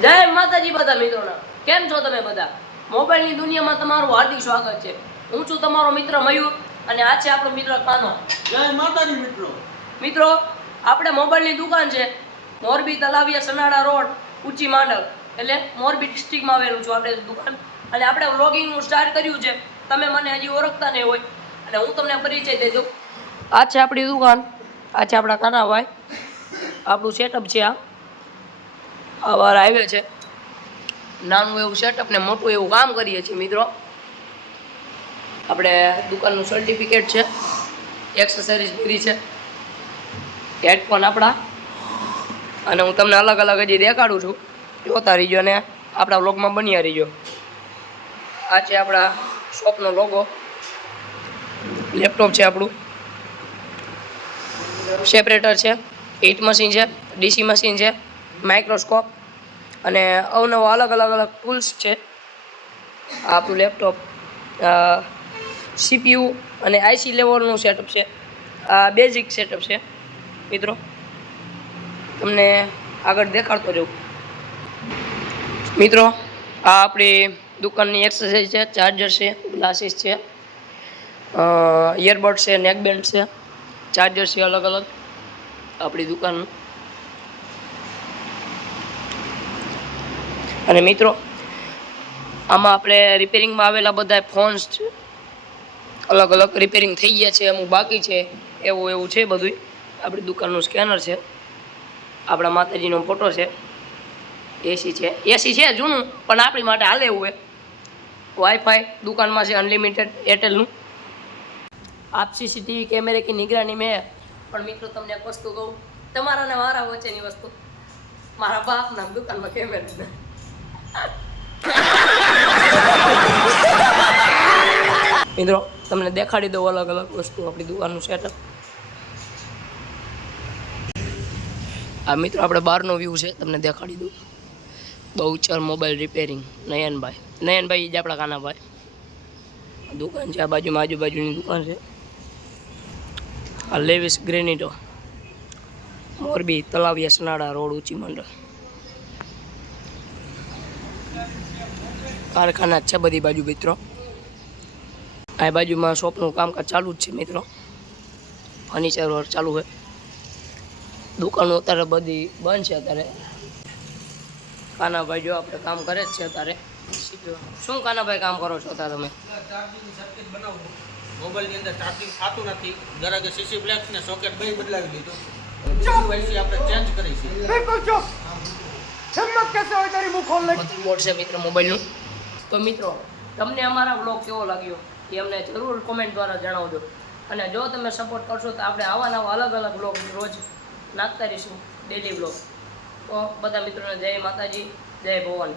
ફરી બધા મિત્રોના. કેમ છો તમે બધા? મોબાઈલની દુનિયામાં તમારું હાર્દિક સ્વાગત છે. હું છું તમારો મિત્ર મયુર અને આ છે આપણો મિત્ર કાનો. જય માતાજી મિત્રો. મિત્રો આપણે મોબાઈલની દુકાન છે મોરબી તલાવિયા સનાડા રોડ ઊંચી માંડલ. એટલે મોરબી ડિસ્ટ્રિક્ટમાં આવેલું છું આપણે દુકાન. અને આપણે વ્લોગિંગનું સ્ટાર્ટ કર્યું છે. તમે મને હજી ઓળખતા નહીં હોય. અને હું તમને પરિચય દઈ દઉં. આ છે આપણી દુકાન. આ છે આપણા કાનાભાઈ. આપણું સેટઅપ છે આ. આવા આવ્યો છે. નાનું એવું સેટઅપ ને મોટું એવું કામ કરીએ છીએ મિત્રો. આપણે દુકાનનું સર્ટિફિકેટ છે એક્સેસરીઝ પૂરી છે હેડફોન આપણા. અને હું તમને અલગ અલગ હજી દેખાડું છું. જોતા રહીજો ને આપણા વ્લોગમાં બન્યા રહીજો. આ છે આપણા શોપનો લોગો લેપટોપ છે આપણું. સેપરેટર છે હીટ મશીન છે ડીસી મશીન છે. માઇક્રોસ્કોપ અને અવનવા અલગ અલગ અલગ ટૂલ્સ છે. આપણું લેપટોપ સીપીયુ અને આઈસી લેવલનું સેટઅપ છે. આ બેઝિક સેટઅપ છે, મિત્રો. તમને આગળ દેખાડતો જાઉં. મિત્રો, આ આપણી દુકાનની એક્સરસાઇઝ છે ચાર્જર છે ગ્લાસીસ છે ઇયરબડ છે નેકબેન્ડ છે ચાર્જર છે, અલગ અલગ આપણી દુકાનનું. અને મિત્રો, આમાં આપણે રિપેરિંગમાં આવેલા બધા ફોન્સ અલગ અલગ રિપેરિંગ થઈ ગયા છે, અમુક બાકી છે, એવું એવું છે બધું આપણી દુકાનનું સ્કેનર છે. આપણા માતાજીનો ફોટો છે. એસી છે. એસી છે જૂનું, પણ આપણી માટે હાલે એવું એ વાઈફાઈ દુકાનમાં છે અનલિમિટેડ એરટેલનું આપ સીસીટીવી કેમેરે કી નિગરાની મેં. પણ મિત્રો, તમને એક વસ્તુ કહું. તમારા ને મારા વચ્ચેની વસ્તુ. મારા બાપના દુકાનમાં કેમેરા છે મિત્રો, તમને દેખાડી દઉં અલગ અલગ વસ્તુ આપણી દુકાનનું સેટઅપ આ મિત્રો, આપણે બહારનો વ્યૂ છે, તમને દેખાડી દઉં. Bahuchar mobile repairing Nayanbhai. Nayanbhai જ આપણા કાનાભાઈ. દુકાન છે, આ બાજુમાં આજુબાજુની દુકાન છે. આ Levis Granito. Morbi Talaviya Sanada road Unchi Mandal. કારખાના છે બધી બાજુ, મિત્રો. આ બાજુમાં શોપનું કામકાજ ચાલુ જ છે મિત્રો. ફર્નિચર વર્ક ચાલુ છે. દુકાનો અત્યારે બધી બંધ છે અત્યારે. કાનાભાઈ જો આપણે કામ કરે જ છે અત્યારે. શું કાનાભાઈ કામ કરો છો અત્યારે તમે? મોબાઈલની અંદર ચાર્જિંગ થતું નથી. જરાકે સીસી બ્લેક્સ ને સોકેટ બે બદલાવી દીધું આપણે ચેન્જ કરી છે મોબાઈલનું. તો મિત્રો તમને અમારા બ્લોગ કેવો લાગ્યો? એ અમને જરૂર કોમેન્ટ દ્વારા જણાવજો. અને જો તમે સપોર્ટ કરશો તો આપણે આવા નવા અલગ અલગ બ્લોગ રોજ નાખતા રહીશું. ડેલી બ્લોગ તો બધા મિત્રોને જય માતાજી, જય ભવાની.